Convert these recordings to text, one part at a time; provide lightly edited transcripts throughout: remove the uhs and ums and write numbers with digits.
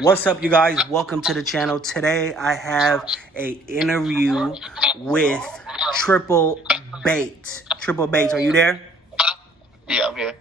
What's up, you guys? Welcome to the channel. Today I have a interview with Triple Bates. Triple Bates, are you there? Yeah, I'm here.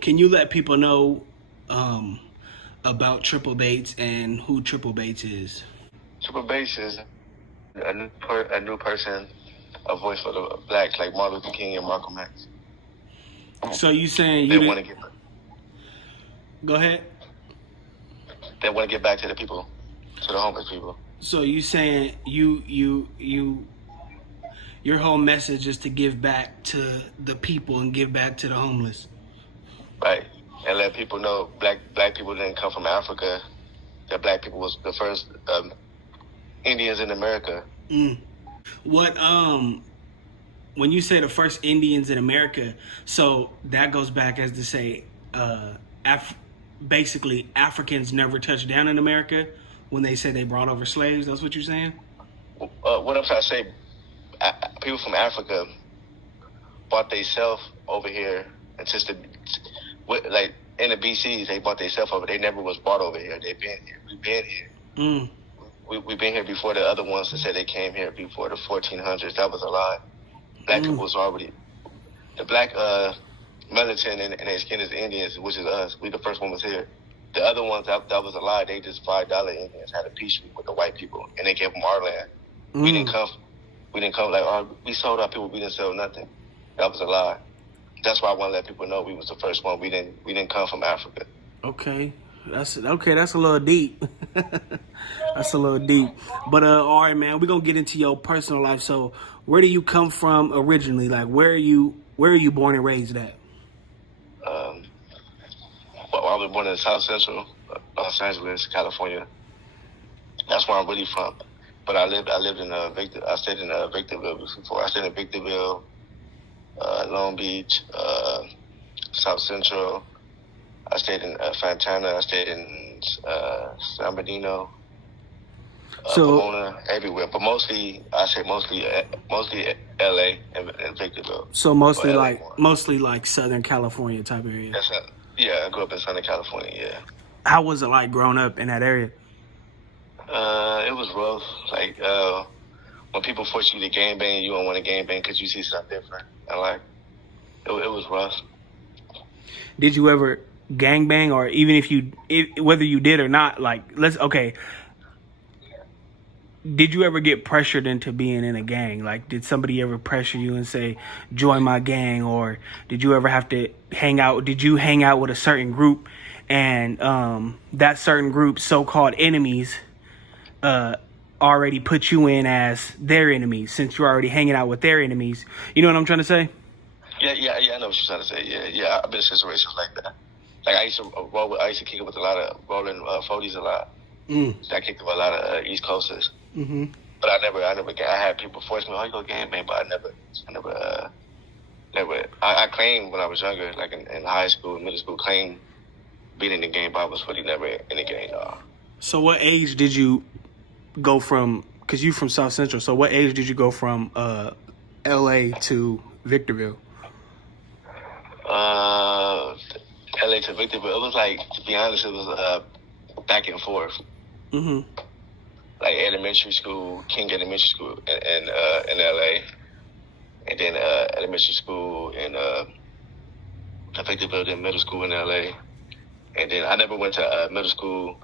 Can you let people know um, about Triple Bates and who Triple Bates is? Triple Bass is a new person, a voice for the blacks like Martin Luther King and Malcolm X. So you saying They you want to did? get Go ahead. they want to get back to the people, to the homeless people. So you saying your whole message is to give back to the people and give back to the homeless. Right, and let people know black people didn't come from Africa. That black people was the first Indians in America. What when you say the first Indians in America, so that goes back as to say, basically Africans never touched down in America when they say they brought over slaves. That's what you're saying? What I'm trying to say, people from Africa bought themselves over here, and just like in the BCs, they bought themselves over. They never was brought over here. They've been here. We've been here. We've been here before the other ones that said they came here before the 1400s. That was a lie. Black people was already the black militant and their skin is Indians, which is us. We the first one was here. The other ones that was a lie. They just $5 Indians had a peace treaty with the white people, and they gave them our land. We didn't come. We didn't come like we sold our people. We didn't sell nothing. That was a lie. That's why I want to let people know we was the first one. We didn't come from Africa. Okay. That's okay. That's a little deep. That's a little deep. But all right, man. We're gonna get into your personal life. So, where do you come from originally? Like, where are you born and raised at? Well, I was born in South Central, Los Angeles, California. That's where I'm really from. But I lived in I stayed in Victorville before. I stayed in Victorville, Long Beach, South Central. I stayed in Fontana. I stayed in San Bernardino, Pomona, everywhere. But mostly LA and Victorville. So mostly like Southern California type area. Yeah, I grew up in Southern California. Yeah. How was it like growing up in that area? It was rough. Like when people force you to game bang, you don't want to game bang because you see something different. And like it was rough. Did you ever gang bang, or even whether you did or not? Like, did you ever get pressured into being in a gang? Like, did somebody ever pressure you and say, join my gang? Or did you ever have to hang out? Did you hang out with a certain group and that certain group's so-called enemies already put you in as their enemies since you're already hanging out with their enemies? You know what I'm trying to say? Yeah, I know what you're trying to say. Yeah, I've been in situations like that. Like I used to kick it with a lot of rolling 40s a lot. I kicked it with a lot of East Coasters. But I had people force me, oh, you go game bang, but I claimed when I was younger, like in high school, middle school, claimed being in the game, but I was really never in the game. So what age did you go from, because you from South Central, so what age did you go from LA to Victorville? LA to Victorville, it was like, to be honest, it was back and forth. Like elementary school, King Elementary School in LA, and then elementary school in Victorville, then middle school in LA, and then I never went to middle school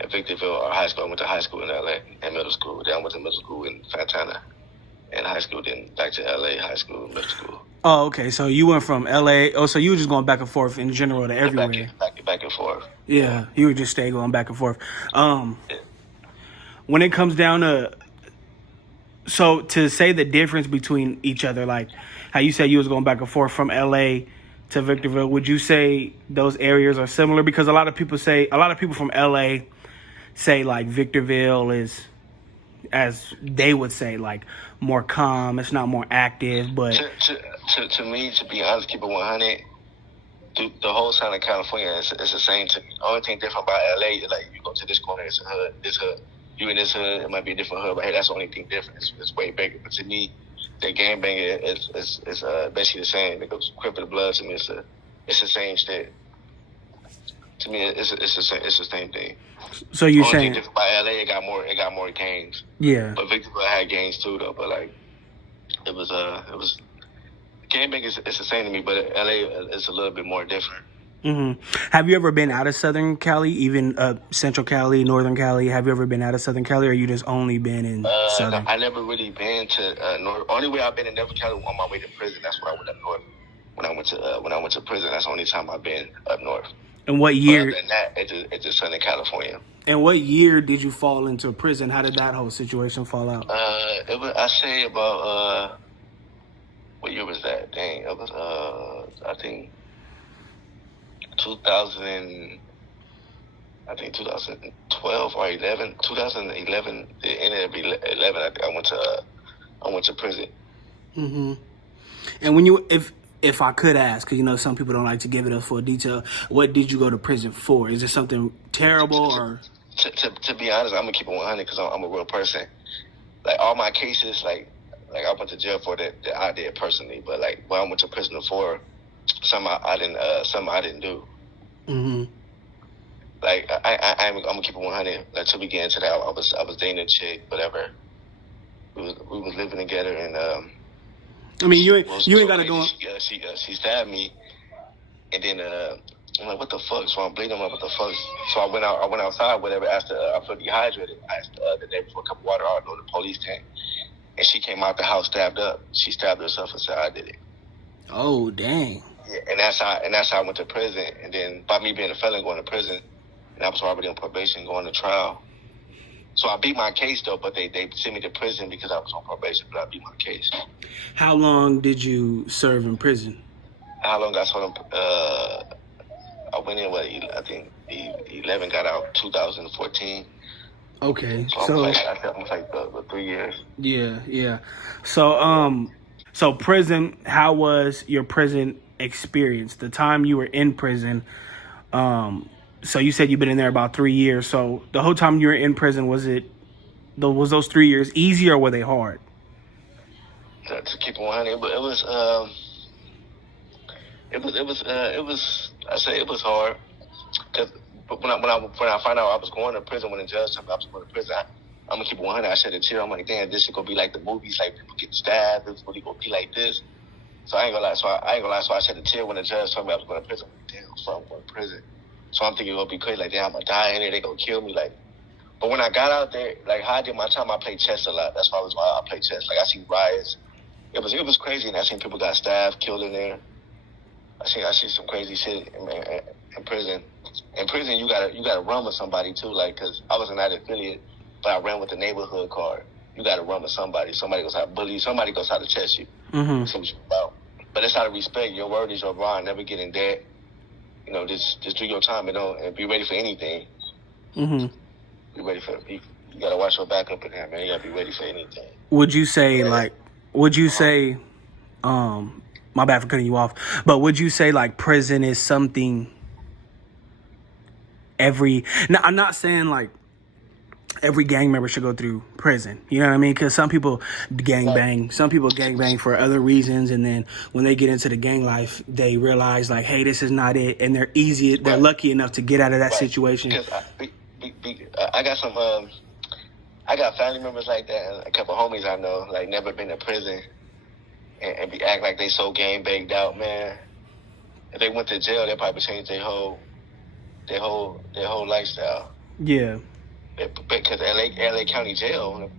in Victorville or high school. I went to high school in LA and middle school. Then I went to middle school in Fontana and high school, then back to LA, high school, middle school. Oh, okay. So you went from LA. Oh, so you were just going back and forth in general to everywhere. Back and forth. Yeah, you would just stay going back and forth. When it comes down to, so to say the difference between each other, like how you said you was going back and forth from LA to Victorville, would you say those areas are similar? Because a lot of people from LA say like Victorville is, as they would say, like more calm. It's not more active, but to me, to be honest, keep it 100. The whole Southern California is the same to me. The only thing different about LA is like you go to this corner, it's a hood. This hood, you in this hood, it might be a different hood, but hey, that's the only thing different. It's way bigger. But to me, the gang banging is basically the same. It goes quick with the blood to me. It's the same shit. To me, it's the same thing. So you're Only thing saying, different about LA, it got more gangs. yeah. But Victorville had gangs too, though. But like, it was gangbang is it's the same to me, but LA is a little bit more different. Have you ever been out of Southern Cali, even Central Cali, Northern Cali? Have you ever been out of Southern Cali, or you just only been in No, Southern? I never really been to North. Only way I've been in Northern Cali on my way to prison. That's when I went up north. When I went to prison, that's the only time I've been up north. And what But other year? than that, it's just Southern California. And what year did you fall into prison? How did that whole situation fall out? It was I say about what year was that? Dang, it was I think 2000. I think 2012 or 11. 2011, the end of 11. I think I went to prison. And when you, if I could ask, because you know some people don't like to give it up for detail, what did you go to prison for? Is it something terrible or? To be honest, I'm gonna keep it 100 because I'm a real person. Like all my cases, like I went to jail for that I did personally, but like what I went to prison for, some I didn't do. Like I'm gonna keep it 100. Like till we get into that, I was dating a chick, whatever. We was living together, and I mean, you ain't got to go. She stabbed me, and then I'm like, what the fuck? So I'm bleeding. I'm like, what the fuck? So I went outside, whatever. Asked I feel dehydrated. I asked the neighbor for a cup of water. I go to the police tank, and she came out the house stabbed up. She stabbed herself and said, I did it. Oh dang. Yeah, and that's how I went to prison. And then by me being a felon going to prison, and I was already on probation going to trial. So I beat my case though, but they sent me to prison because I was on probation, but I beat my case. How long did you serve in prison? How long I saw them? I went in, I think 11, got out 2014. Okay, So I'm like 3 years. Yeah. So prison. How was your prison experience? The time you were in prison. So you said you've been in there about 3 years. So the whole time you were in prison, was those 3 years easy or were they hard? To keep it 100, it was I say it was hard because when I found out I was going to prison, when the judge told me I was going to prison, I'm gonna keep it 100. I shed a tear. I'm like, damn, this shit gonna be like the movies, like people get stabbed. It's really gonna be like this. So I ain't gonna lie. So I shed a tear when the judge told me I was going to prison. I'm like, damn, so I'm going to prison. So I'm thinking it's gonna be crazy. Like, damn, I'm gonna die in there. They gonna kill me. Like, but when I got out there, like how I did my time, I played chess a lot. That's why I played chess. Like I seen riots. It was crazy, and I seen people got stabbed, killed in there. I see some crazy shit in prison. In prison, you gotta run with somebody too, like, cause I wasn't that affiliate, but I ran with the neighborhood card. You gotta run with somebody. Somebody goes out to bully you. Somebody goes out to test you. That's what you're about. But it's out of respect. Your word is your bond. Never get in debt. You know, just do your time and be ready for anything. Be ready for you gotta watch your back up in there, man. You gotta be ready for anything. Would you say my bad for cutting you off, but would you say like prison is something now I'm not saying like every gang member should go through prison, you know what I mean? Because some people gangbang for other reasons, and then when they get into the gang life, they realize like, hey, this is not it, and they're lucky enough to get out of that situation. Because I got some, I got family members like that, and a couple homies I know, like never been to prison, and be act like they so gang banged out, man. If they went to jail, they probably changed their whole lifestyle. Yeah. Because LA County jail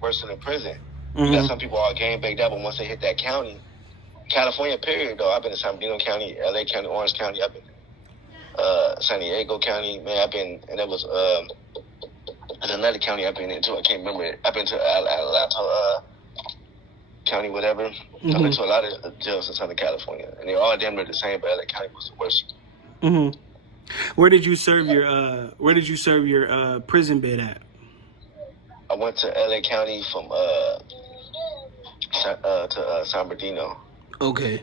worse than the prison. You got some people all gang banged out, but once they hit that county, California period though, I've been in San Bernardino County, LA County, Orange County, I've been San Diego County, man, I've been, and it was there's another county I've been into, I can't remember it. I've been to Atlanta County, whatever. I've been to a lot of jails in Southern California, and they're all damn near the same, but LA County was the worst. Where did you serve your prison bid at? I went to LA County from to San Bernardino. Okay.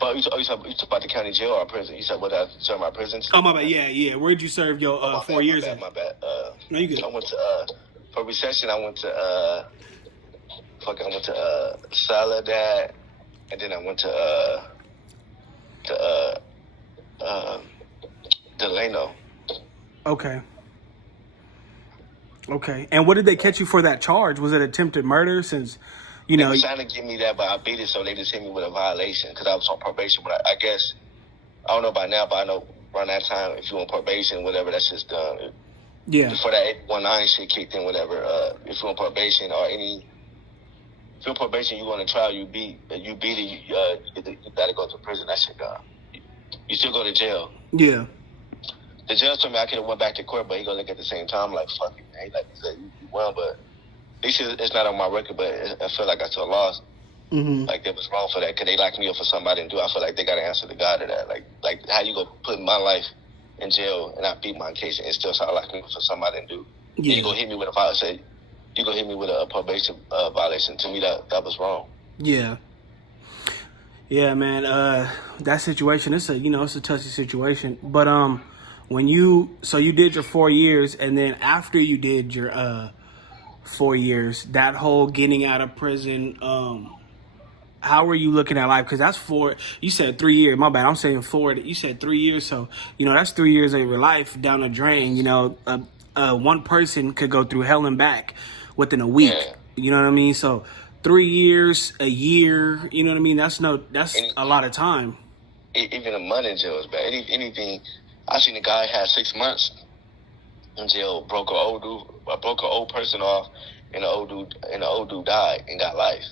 But you talk about the county jail or prison? You said what I served my prison? Oh my bad. Yeah. Where did you serve your 4 years at? My bad. No, you good. I went to for recession. I went to Soledad, and then I went to Delano. Okay. Okay. And what did they catch you for that charge? Was it attempted murder? Since, you They know, were trying to give me that, but I beat it, so they just hit me with a violation because I was on probation. But I guess I don't know about now, but I know around that time, if you're on probation, whatever, that's just done. yeah, Before that 819 shit kicked in, whatever. If you're on probation or if you're on probation, you go on a trial, you beat it, you gotta go to prison. That shit done. You still go to jail. yeah, The judge told me I could have went back to court, but he gonna look at the same time like fuck it, man. Like he said, you won, but at least it's not on my record. But I feel like I still lost. mm-hmm. Like that was wrong for that. Cause they locked me up for something I didn't do. I feel like they gotta answer to God to that. Like how you gonna put my life in jail and I beat my case and still sound like me for something I didn't do? Yeah. You gonna hit me with a violation? You gonna hit me with a probation violation? To me, that was wrong. Yeah. Yeah, man. That situation, it's a touchy situation. But when you did your 4 years, and then after you did your 4 years, that whole getting out of prison, how were you looking at life? Because that's you said 3 years. My bad. I'm saying 4. You said 3 years. So, that's 3 years of your life down the drain. One person could go through hell and back within a week. Yeah. You know what I mean? So 3 years, a year, you know what I mean? That's a lot of time. Even a month in jail is bad. Anything. I seen a guy had 6 months in jail, broke an old person off, and the old dude died and got life.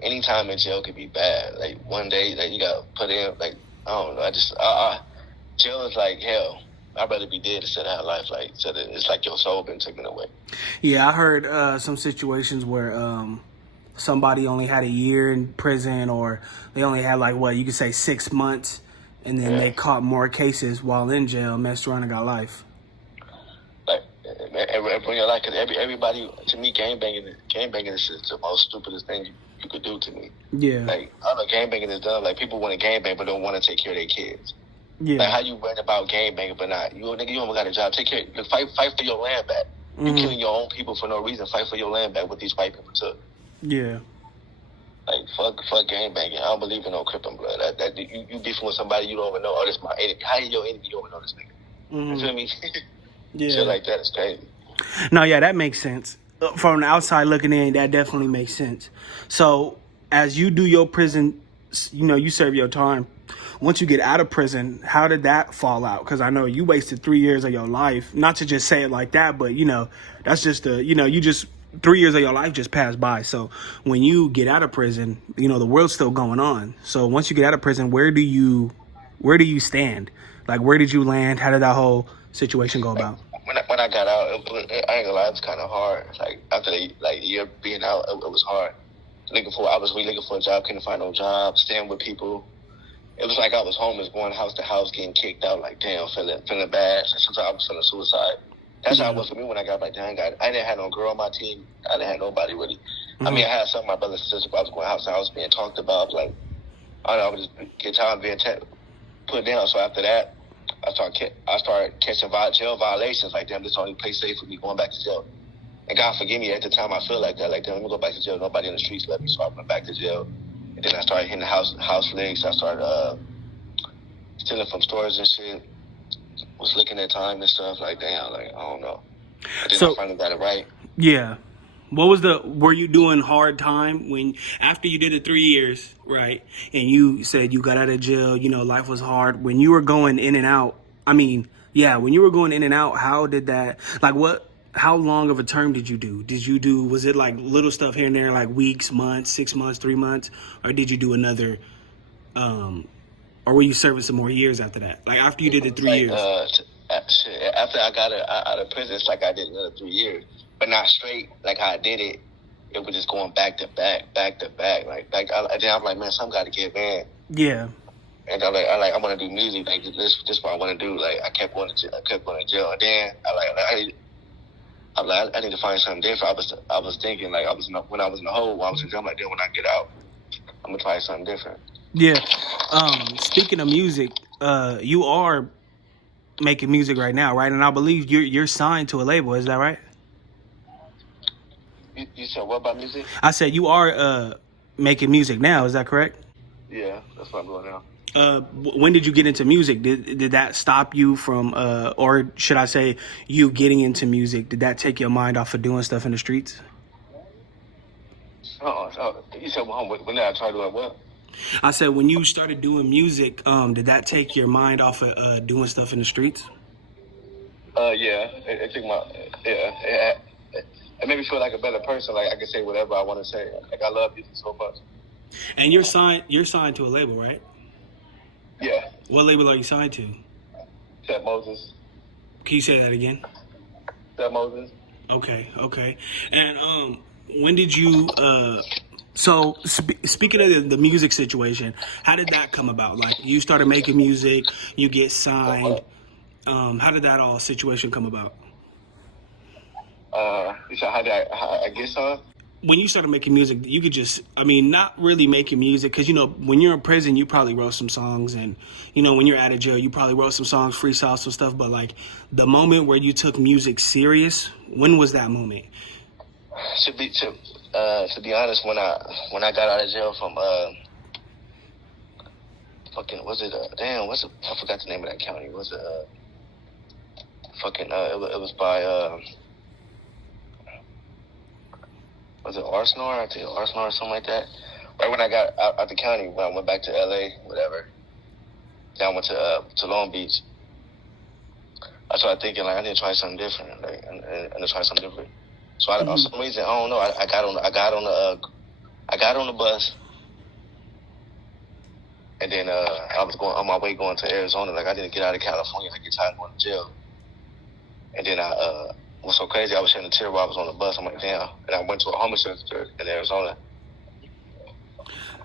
Any time in jail could be bad. Like one day, like you got put in. Like I don't know. Jail is like hell. I'd rather be dead instead of have life. Like so that it's like your soul been taken away. Yeah, I heard some situations where somebody only had a year in prison, or they only had you could say 6 months, and then they caught more cases while in jail, messed around and got life. Like when you're like, cause everybody to me, gang banging is the most stupidest thing you could do to me. Yeah. Like I know gang banging is done. Like people want to gang bang but don't want to take care of their kids. Yeah. Like how you worrying about gang banging but not you nigga, you don't got a job. Take care. Fight for your land back. Mm-hmm. You killing your own people for no reason. Fight for your land back. What these white people took. Yeah. Like fuck gang banging. I don't believe in no Krypton blood. That you beefing with somebody you don't even know. Oh, this my enemy. How you your enemy? You don't even know this nigga. Mm-hmm. You feel me? Yeah. Shit like that is crazy. No, yeah, that makes sense. From the outside looking in, that definitely makes sense. So as you do your prison, you serve your time. Once you get out of prison, how did that fall out? Because I know you wasted 3 years of your life. Not to just say it like that, but that's just you just 3 years of your life just passed by. So when you get out of prison, the world's still going on. So once you get out of prison, where do you stand? Like, where did you land? How did that whole situation go about? When I got out, I ain't gonna lie, it was kind of hard. Like after the year being out, it was hard. I was really looking for a job, couldn't find no job, staying with people. It was like I was homeless, going house to house, getting kicked out. Like damn, feeling bad. Sometimes I was feeling suicide. That's how it was for me when I got back. I didn't have no girl on my team. I didn't have nobody really. Mm-hmm. I mean, I had some of my brothers and sisters, but I was going house to house, being talked about. Like I don't know, I would just get tired of being put down. So after that, I started catching jail violations. Like, damn, this is the only place safe for me going back to jail. And God forgive me, at the time I feel like that. Like, damn, let me go back to jail. Nobody in the streets let me, so I went back to jail. And then I started hitting the house legs. I started stealing from stores and shit. Was looking at time and stuff. Like, damn, like, I don't know. And then I finally got it right. Yeah. Were you doing hard time after you did the 3 years, right? And you said you got out of jail, life was hard. When you were going in and out, when you were going in and out, how did that, how long of a term did you do? Was it like little stuff here and there, like weeks, months, 6 months, 3 months? Or did you do another, or were you serving some more years after that? Like after you did the 3 years? After I got out of prison, it's like I did another 3 years. But not straight like how I did it. It was just going back to back. Then I'm like, man, something got to give, man. Yeah. And I want to do music. Like this, what I want to do. Like I kept going to jail. And then I need to find something different. I was thinking like when I was in the hole, I was in jail. I'm like, then when I get out, I'm gonna try something different. Yeah. Speaking of music, you are making music right now, right? And I believe you're signed to a label. Is that right? You said what about music? I said you are making music now. Is that correct? Yeah, that's what I'm doing now. When did you get into music? Did that stop you from, or should I say, you getting into music? Did that take your mind off of doing stuff in the streets? You said when did I try doing what? I said when you started doing music, did that take your mind off of doing stuff in the streets? Yeah, it took my it made me feel like a better person. Like I can say whatever I want to say. Like I love music so much. And you're signed to a label, right? Yeah. What label are you signed to? Seth Moses. Can you say that again? Seth Moses. Okay. And when did you? So speaking of the music situation, how did that come about? Like you started making music, you get signed. How did that all situation come about? You said how I get some? When you started making music, you could just, I mean, not really making music, because, when you're in prison, you probably wrote some songs, and, when you're out of jail, you probably wrote some songs, freestyle some stuff, but, like, the moment where you took music serious, when was that moment? To be honest, when I got out of jail from, I forgot the name of that county. Was it, it was by, was it Arsenal? I think Arsenal or something like that. Right when I got out the county, when I went back to LA, whatever. Then I went to Long Beach. I started thinking like I need to try something different, like and to try something different. So for some reason I don't know. I got on the bus, and then I was going on my way going to Arizona. Like I didn't get out of California. I get tired of going to jail. And then I was so crazy. I was shedding a tear while I was on the bus. I'm like, damn. And I went to a homeless shelter in Arizona.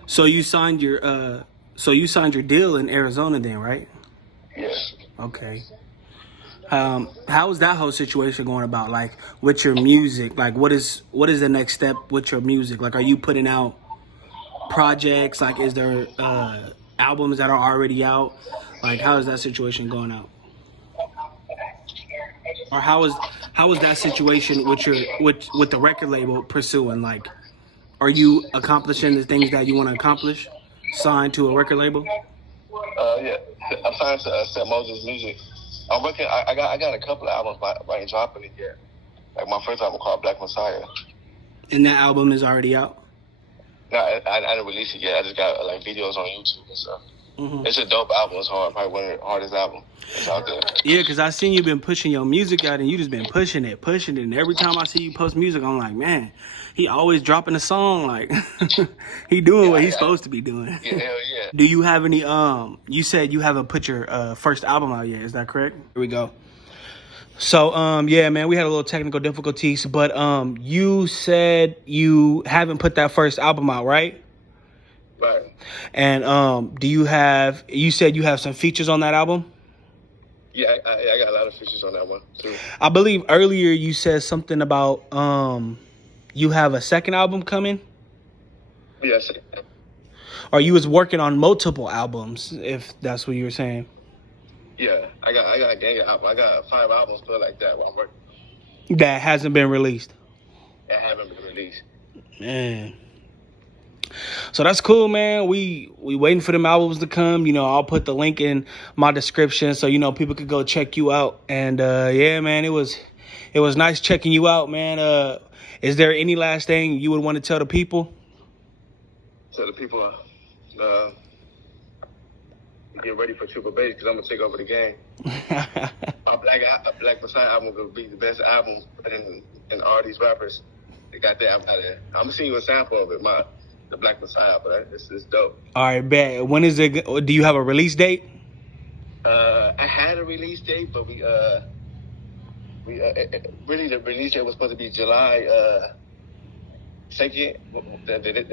So you signed your deal in Arizona then, right? Yes. Okay. How is that whole situation going about? Like with your music, like what is the next step with your music? Like, are you putting out projects? Like, is there albums that are already out? Like, how is that situation going out? Or how is that situation with with the record label pursuing? Like, are you accomplishing the things that you want to accomplish? Signed to a record label? Yeah. I'm signed to Seth Moses Music. I'm working. I got a couple of albums, but I ain't dropping it yet. Like my first album called Black Messiah. And that album is already out? No, I didn't release it yet. I just got like videos on YouTube and stuff. Mm-hmm. It's a dope album. It's hard. Probably one of the hardest albums that's out there. Yeah, because I seen you been pushing your music out, and you just been pushing it. And every time I see you post music, I'm like, man, he always dropping a song. Like, he doing what he's supposed to be doing. Yeah, hell yeah. Do you have any, you said you haven't put your first album out yet. Is that correct? Here we go. So, yeah, man, we had a little technical difficulties, but you said you haven't put that first album out, right? Right. And you said you have some features on that album? Yeah, I got a lot of features on that one too. I believe earlier you said something about you have a second album coming? Yes. Or you was working on multiple albums, if that's what you were saying. Yeah, I got a gang of albums. I got 5 albums still like that while I'm working. That hasn't been released? That haven't been released. Man. So that's cool, man. We waiting for them albums to come. I'll put the link in my description so people could go check you out. And yeah, man, it was nice checking you out, man. Is there any last thing you would want to tell the people? Tell the people, get ready for Triple Bass because I'm gonna take over the game. My Black Messiah album will be the best album in all these rappers. They got that album out there. I'm gonna send you a sample of it, the Black Messiah, but it's dope. All right, bet. When is it? Do you have a release date? I had a release date, but we really the release date was supposed to be July 2nd.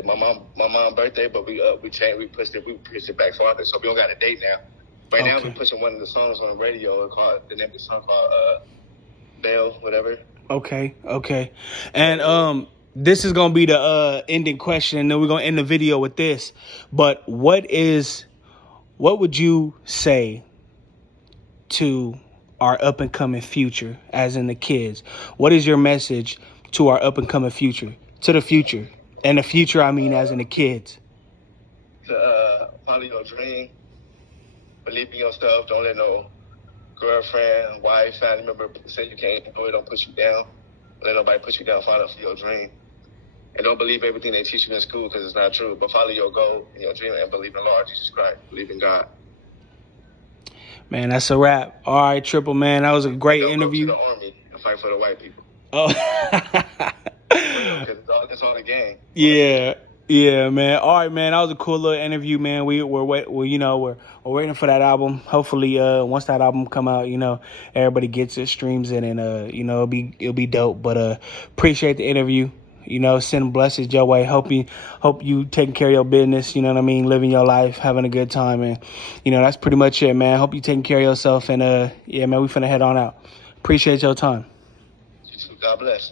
My mom's birthday, but we pushed it back farther, so we don't got a date now. Right now we're pushing one of the songs on the radio. The name of the song called Bell, whatever. Okay. And this is gonna be the ending question, and then we're gonna end the video with this. But what would you say to our up and coming future, as in the kids? What is your message to our up and coming future, to the future, and the future I mean as in the kids? To follow your dream, Believe in yourself. Don't let no girlfriend, wife, family member say you can't do it. Don't put you down. Don't let nobody put you down. Follow for your dream. And don't believe everything they teach you in school because it's not true. But follow your goal and your dream and believe in Lord Jesus Christ. Believe in God. Man, that's a wrap. All right, Triple, man. That was a great interview. Go to the army and fight for the white people. Oh. Because it's all a game. Yeah, man. All right, man. That was a cool little interview, man. We're waiting for that album. Hopefully, once that album come out, everybody gets it, streams it, and it'll be dope. But appreciate the interview. Send blessings your way. Hope you taking care of your business. You know what I mean? Living your life, having a good time, and that's pretty much it, man. Hope you taking care of yourself, and yeah, man, we finna head on out. Appreciate your time. You too. God bless.